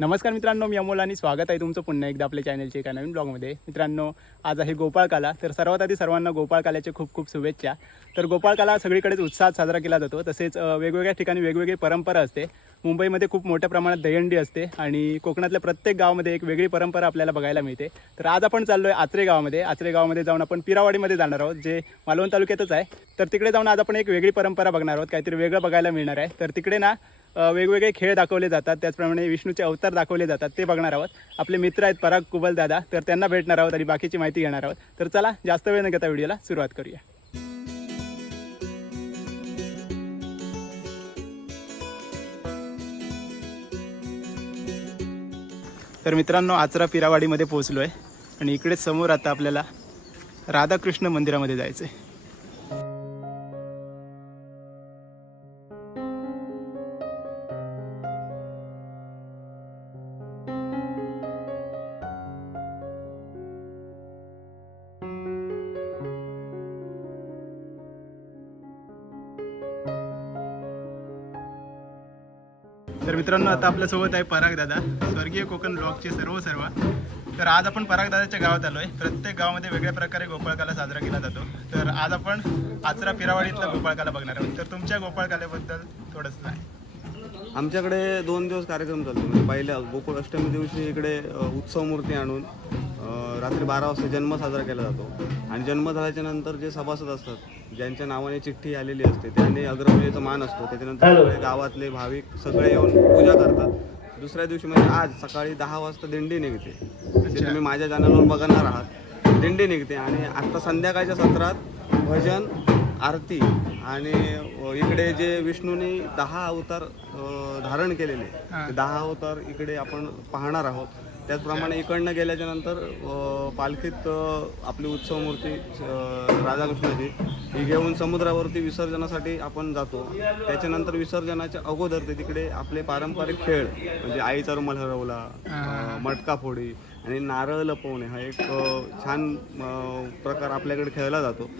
नमस्कार मित्रांनो, मी अमोल आणि स्वागत आहे तुमचं पुन्हा एकदा आपल्या चॅनलच्या एका नवीन ब्लॉगमध्ये. मित्रांनो, आज आहे गोपाळकाला. तर सर्वात आधी सर्वांना गोपाळकाल्याचे खूप खूप शुभेच्छा. तर गोपाळकाला सगळीकडेच उत्साहात साजरा केला जातो. तसेच वेगवेगळ्या ठिकाणी वेगवेगळी परंपरा असते. मुंबईमध्ये खूप मोठ्या प्रमाणात दहीहंडी असते आणि कोकणातल्या प्रत्येक गावामध्ये एक वेगळी परंपरा आपल्याला बघायला मिळते. तर आज आपण चाललो आहे आचरे गावामध्ये. आचरे गावामध्ये जाऊन आपण पिरावाडीमध्ये जाणार आहोत, जे मालवण तालुक्यातच आहे. तर तिकडे जाऊन आज आपण एक वेगळी परंपरा बघणार आहोत, काहीतरी वेगळं बघायला मिळणार आहे. तर तिकडे ना वेगवेगळे खेळ दाखवले जातात, त्याचप्रमाणे विष्णूचे अवतार दाखवले जातात, ते बघणार आहोत. आपले मित्र आहेत पराग कुबल दादा, तर त्यांना भेटणार आहोत आणि बाकीची माहिती घेणार आहोत. तर चला जास्त वेळ न घेता व्हिडिओला सुरुवात करूया. तर मित्रांनो, आचरा पिरावाडीमध्ये पोहोचलो आहे आणि इकडेच समोर आता आपल्याला राधाकृष्ण मंदिरामध्ये जायचं आहे. तर मित्रांनो, आता आपल्यासोबत आहे पराग दादा, स्वर्गीय कोकण ब्लॉगचे सर्व. तर आज आपण पराग दादाच्या गावात आलो आहे. प्रत्येक गावामध्ये वेगळ्या प्रकारे गोपाळकाला साजरा केला जातो. तर आज आपण आचरा पिरावाडीतला गोपाळकाला बघणार आहोत. तर तुमच्या गोपाळकाल्याबद्दल थोडंसं आहे. आमच्याकडे 2 दिवस कार्यक्रम चालतो. म्हणजे पहिल्या गोकुळ अष्टमी दिवशी इकडे उत्सव मूर्ती आणून रात्री 12 वाजता जन्म साजरा केला जातो. आणि जन्म झाल्याच्या नंतर जे सभासद असतात, ज्यांच्या नावाने चिठ्ठी आलेली असते, त्यांनी अग्रपूजेचा मान असतो. त्याच्यानंतर सगळे गावातले भाविक सगळे येऊन पूजा करतात. दुसऱ्या दिवशी म्हणजे आज सकाळी 10 वाजता दिंडी निघते. जे तुम्ही माझ्या चॅनलवर बघणार आहात. दिंडी निघते आणि आत्ता संध्याकाळच्या सत्रात भजन, आरती आणि इकडे जे विष्णूने 10 अवतार धारण केलेले, ते 10 अवतार इकडे आपण पाहणार आहोत. त्याचप्रमाणे इकडनं गेल्याच्या नंतर पालखीत आपली उत्सव मूर्ती राधाकृष्णाची ही घेऊन समुद्रावरती विसर्जनासाठी आपण जातो. त्याच्यानंतर विसर्जनाच्या अगोदर ते तिकडे आपले पारंपरिक खेळ म्हणजे आईचा रुमाल हरवला, मटका फोडी आणि नारळ लपवणे हा एक छान प्रकार आपल्याकडे खेळला जातो.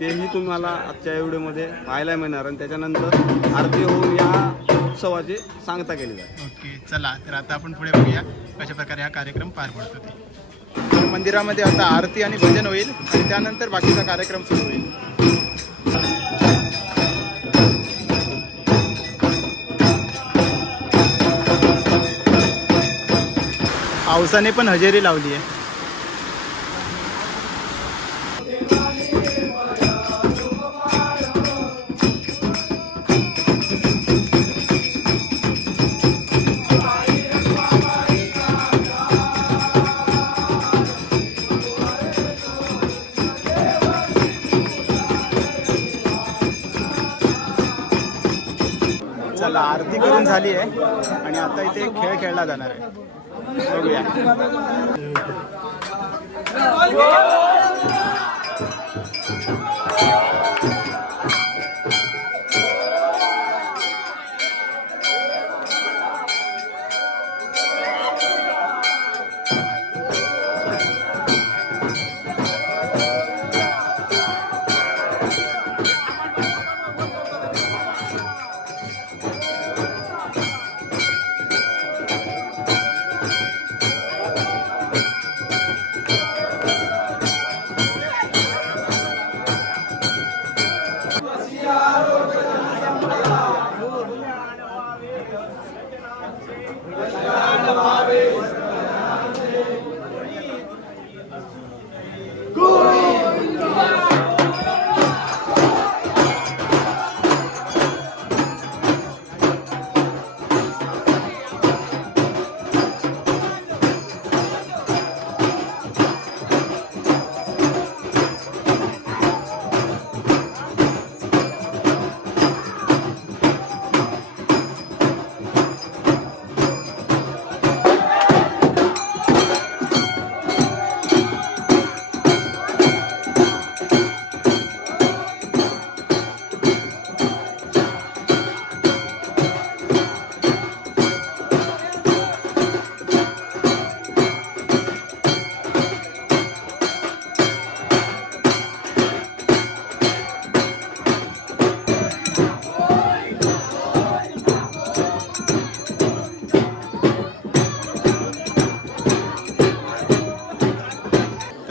तेही तुम्हाला आजच्या व्हिडिओमध्ये पाहायला मिळणार. आणि त्याच्यानंतर आरती होऊन या उत्सवाची सांगता केली जाते. ओके, चला तर आता आपण पुढे बघूया कशा प्रकारे हा कार्यक्रम पार पडतो ते. मंदिरामध्ये आता आरती आणि भजन होईल आणि त्यानंतर बाकीचा कार्यक्रम सुरू होईल. पावसाने पण हजेरी लावली आहे. चला, आरती करून झाली आहे आणि आता इथे खेळ खेळला जाणार आहे. बघूया.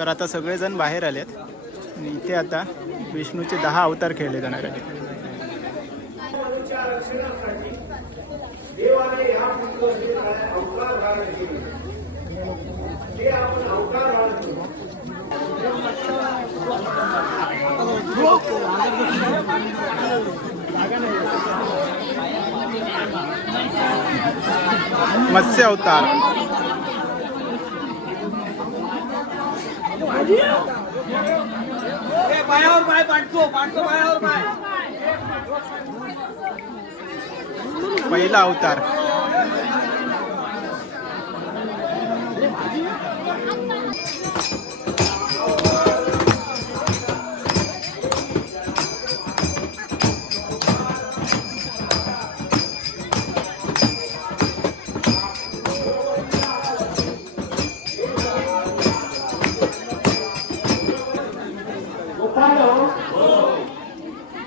तर आता सगळेजण बाहेर आलेत आणि इथे आता विष्णूचे 10 अवतार खेळले जाणार आहेत. मत्स्य अवतार, पहिला अवतार,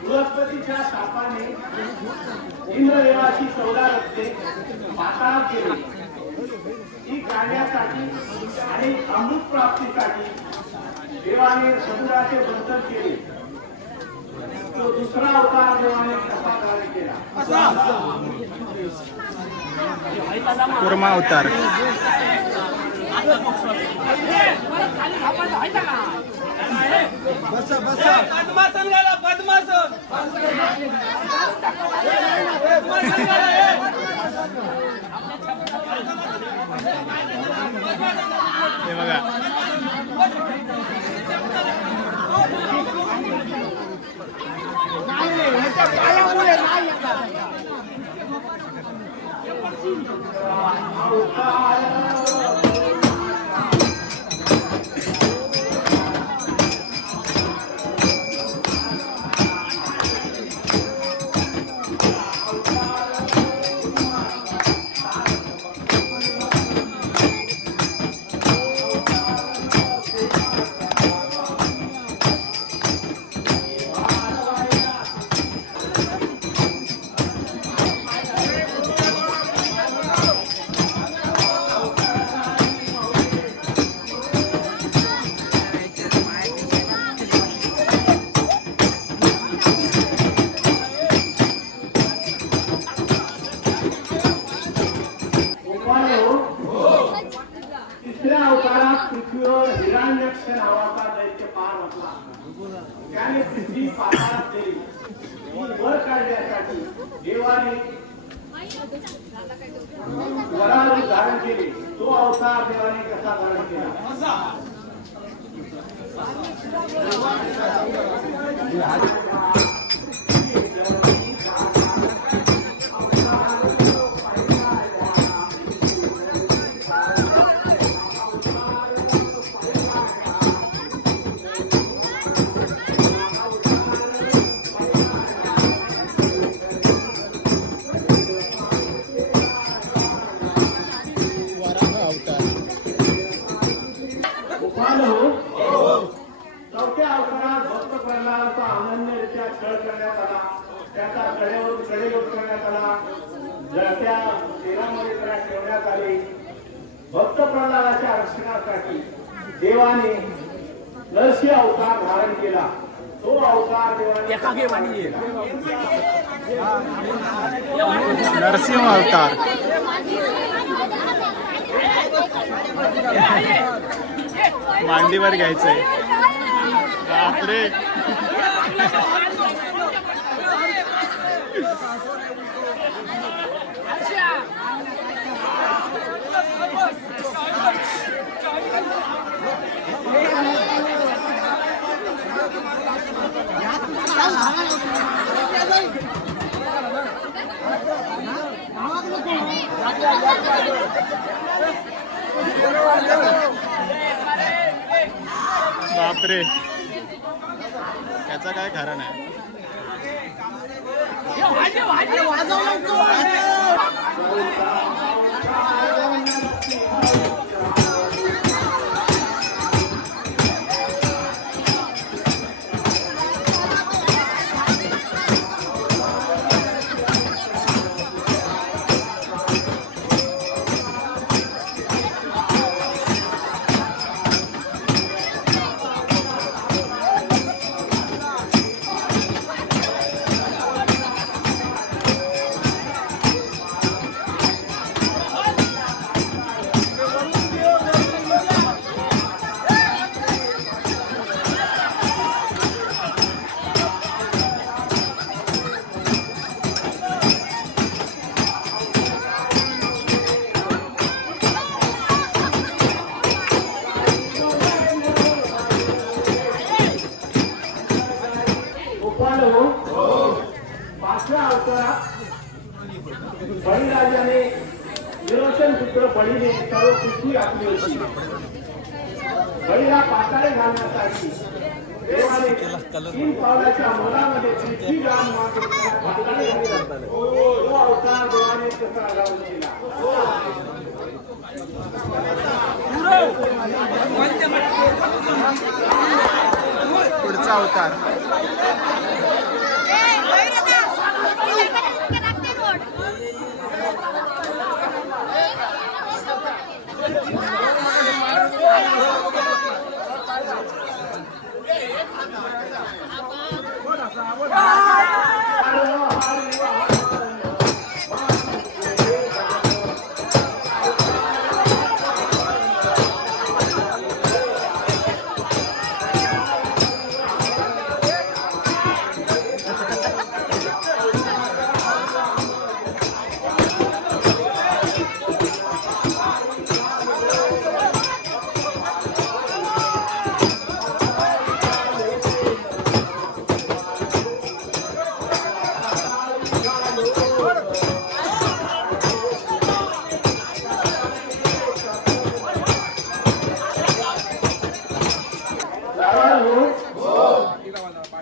बृहस्पतीच्या शापाने इंद्रदेवाची 14 रक्ते पाताळात गेली. ही काढण्यासाठी आणि अमृत प्राप्तीसाठी देवाने समुद्राचे बंधन केले. तो दुसरा अवतार देवाने कसा धारण केला? कुर्मा अवतार, पद्मासन घाला, पद्मासन. हे बघा तिसऱ्या अवतारात पृथ्वीवर हिरण्यक्ष नावाचा दैत्य पार बसला. त्याने पृथ्वी पाताळात गेली. ती वर काढण्यासाठी देवाने वराह धारण केले. तो अवतार देवाने कसा धारण केला? चौथ्या अवतारात भक्त प्रल्हादाचा अनन्यरित्या छळ करण्यात आला. त्याचा कडेलोट करण्यात आला. जळत्या तेलामध्ये त्याला ठेवण्यात आले. भक्त प्रल्हादाच्या रक्षणासाठी देवाने नरसिंह अवतार धारण केला. तो अवतार देवाने नरसिंह अवतार, मांडीवर घ्यायचंय. बापरे बापरे, त्याचा काय खरा नाही. सुदर्शन पुत्र बळीने सर्व पृथ्वी आपली होती. बळीला पाताळे घालण्यासाठी देवाने 3 पावलाच्या मोलामध्ये पृथ्वी ग्राम पाताळे घातले. तो अवतार देवाने कसा लावून केला. पुढचा अवतार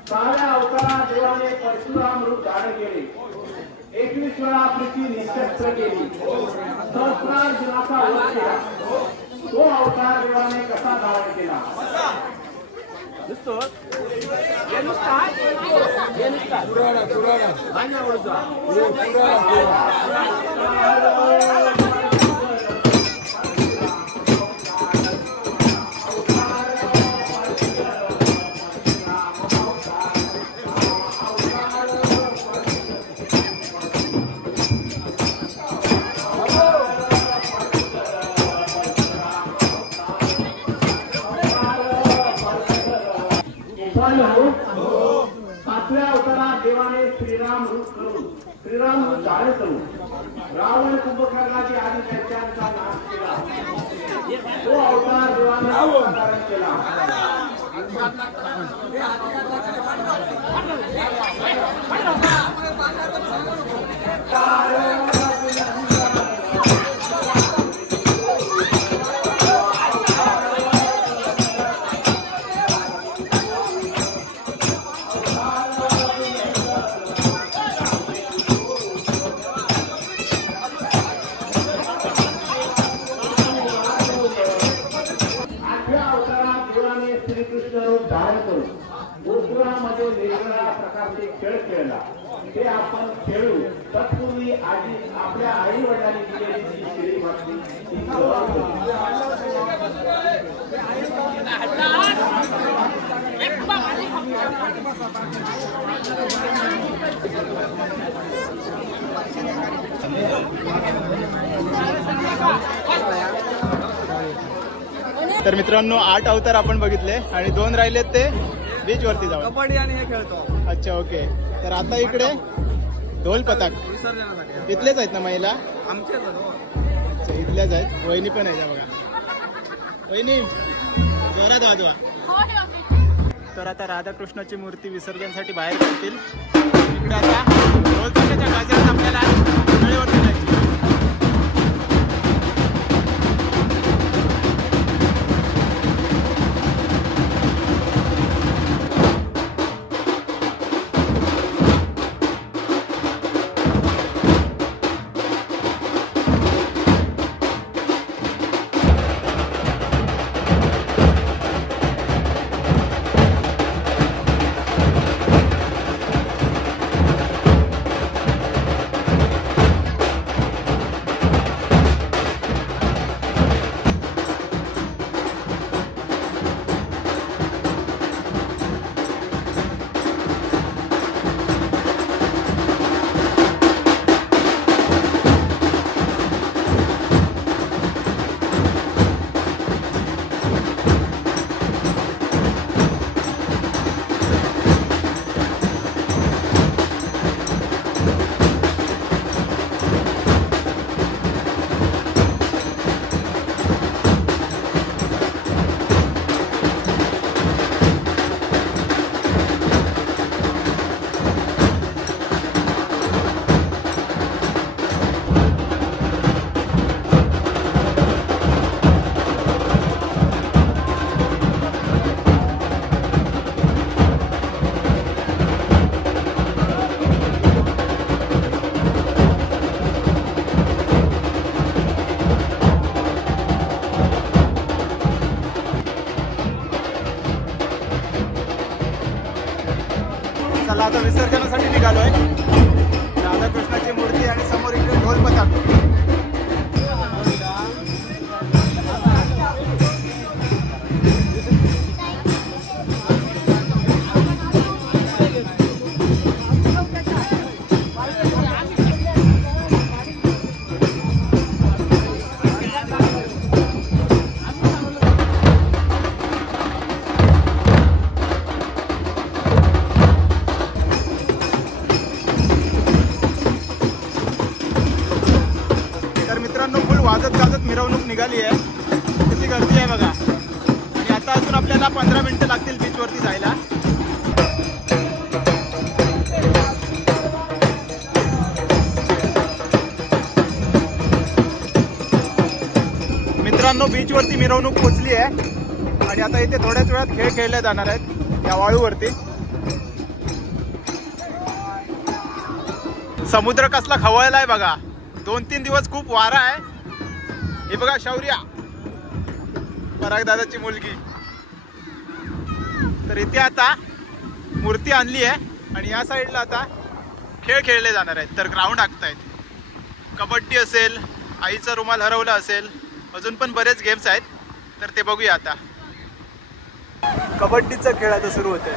साऱ्या अवतारात देवाने परशुराम रूप धारण केले. 21 वेळा पृथ्वी निशस्त्र केली. सहस्रार्जुनाचा वध केला. तो अवतार देवाने कसा धारण केला. सातव्या अवतारात देवाने श्रीराम रूप करून श्रीराम रूप धारण करून रावण कुंभकर्णाची आदी दैत्यांचा नाश केला. तो अवतार देवाने धारण केला. श्रीकृष्ण रूप धारण करून गोकुळामध्ये वेगवेगळ्या प्रकारचे खेळ खेळला. ते आपण खेळू. तत्पूर्वी आधी आपल्या आई वडिलांनी दिलेली जी शिळी भक्ती ती तर मित्रांनो 8 अवतार आपण बघितले आणि 2 राहिलेत ते बीच वरती जाऊ. कबड्डी आणि हे खेळतो. अच्छा ओके. तर आता इकडे ढोल पताक विसर्जनासाठी इथलेच आहेत ना महिला. आमचेच अच्छा इथल्याच आहेत. वहिनी पण आहे बघा. वहिनी जोरात वाजवा. तर आता राधाकृष्णाची मूर्ती विसर्जनासाठी बाहेर पडतील. इकडे आता ढोल ताशाच्या गजरात आपल्याला वेळेवरती जायची. विसर्जनासाठी निघालोय. राधाकृष्णाची मूर्ती आणि समोर इकडे ढोल पथक. तर मित्रांनो फुल वाजत गाजत मिरवणूक निघाली आहे. किती गर्दी आहे बघा. आणि आता अजून आपल्याला 15 मिनिटं लागतील बीचवरती जायला. मित्रांनो बीचवरती मिरवणूक पोहोचली आहे आणि आता इथे थोड्याच वेळात खेळ खेळले जाणार आहेत या वाळूवरती. समुद्र कसला खवळलाय बघा. 2-3 दिवस खूप वारा आहे. हे बघा शौर्या, पराग दादाची मुलगी. तर इथे आता मूर्ती आणली आहे आणि या साईडला आता खेळ खेळले जाणार आहेत. तर ग्राउंड आखतायत. कबड्डी असेल, आईचा रुमाल हरवला असेल, अजून पण बरेच गेम्स आहेत. तर ते बघूया आता. कबड्डीचा खेळ आता सुरू होतोय.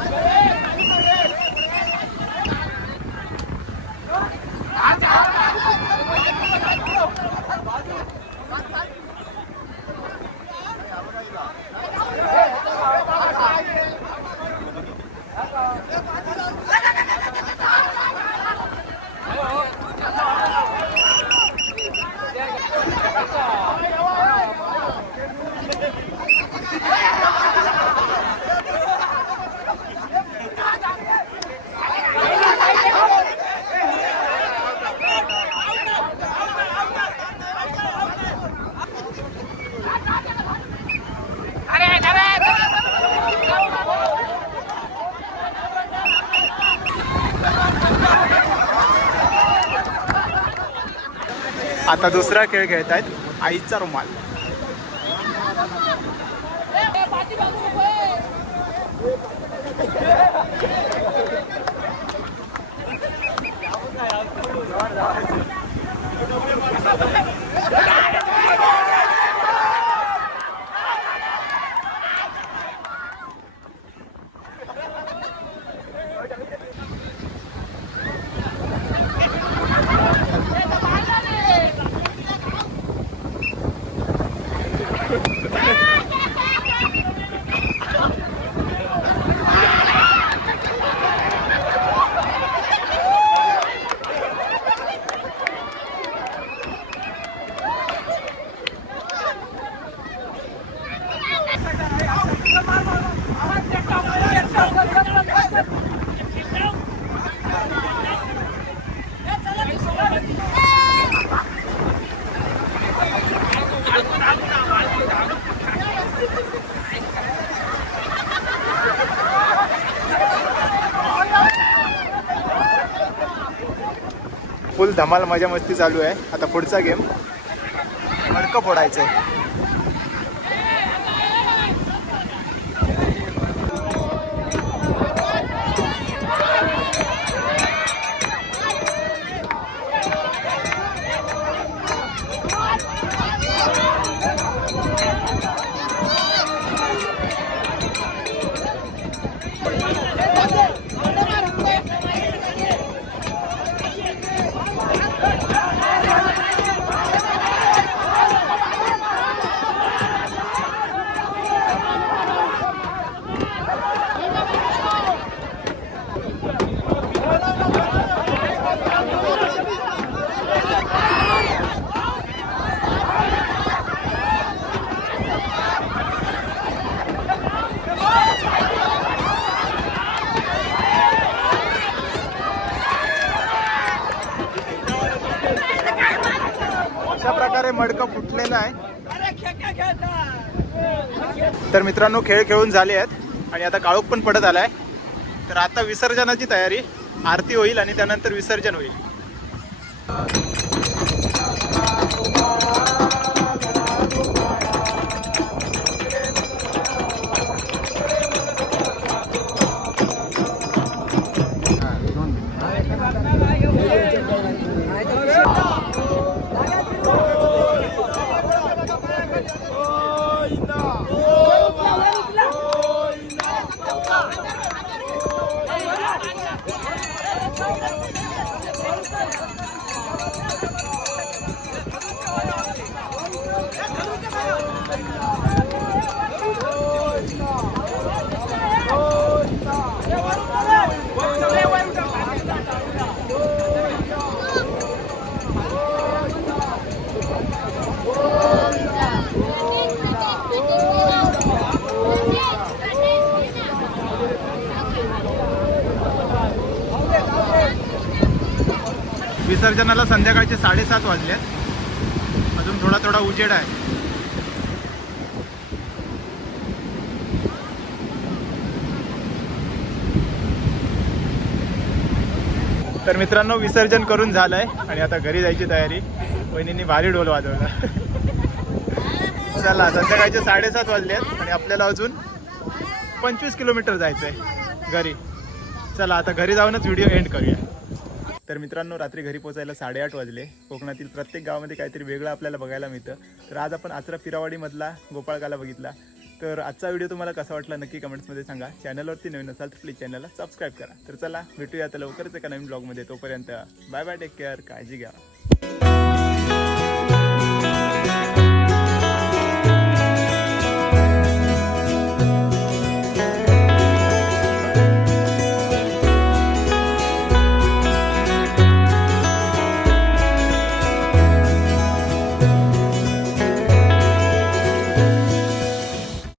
आता दुसरा खेळ खेळतायत, आईचा रुमाल. फुल धमाल मजा मस्ती चालू आहे. आता पुढचा गेम मडकं फोडायचं आहे. अशा प्रकारे मडकं फुटलेलं आहे. तर मित्रांनो खेळ खेळून झाले आहेत आणि आता काळोख पण पडत आलाय. तर आता विसर्जनाची तयारी. आरती होईल आणि त्यानंतर विसर्जन होईल. विसर्जनाला संध्याकाळचे 7:30 वाजलेत. अजून थोडा थोडा उजेड आहे. तर मित्रांनो विसर्जन करून झालंय आणि आता घरी जायची तयारी. वहिनींनी भारी ढोल वाजवला. चला संध्याकाळचे 7:30 वाजलेत आणि आपल्याला अजून 25 किलोमीटर जायचंय घरी. चला आता घरी जाऊनच व्हिडिओ एंड करूया. तर मित्रांनो रात्री घरी पोहोचायला 8:30 वाजले. कोकणातील प्रत्येक गावामध्ये काहीतरी वेगळं आपल्याला बघायला मिळतं. तर आज आपण आचरा पिरावाडीमधला गोपाळकाला बघितला. तर आजचा व्हिडिओ तुम्हाला कसा वाटला नक्की कमेंट्समध्ये सांगा. चॅनलवरती नवीन असाल तर प्लीज चॅनलला सबस्क्राईब करा. तर चला भेटूया आता लवकरच एका नवीन ब्लॉगमध्ये. तोपर्यंत बाय बाय, टेक केअर, काळजी घ्या.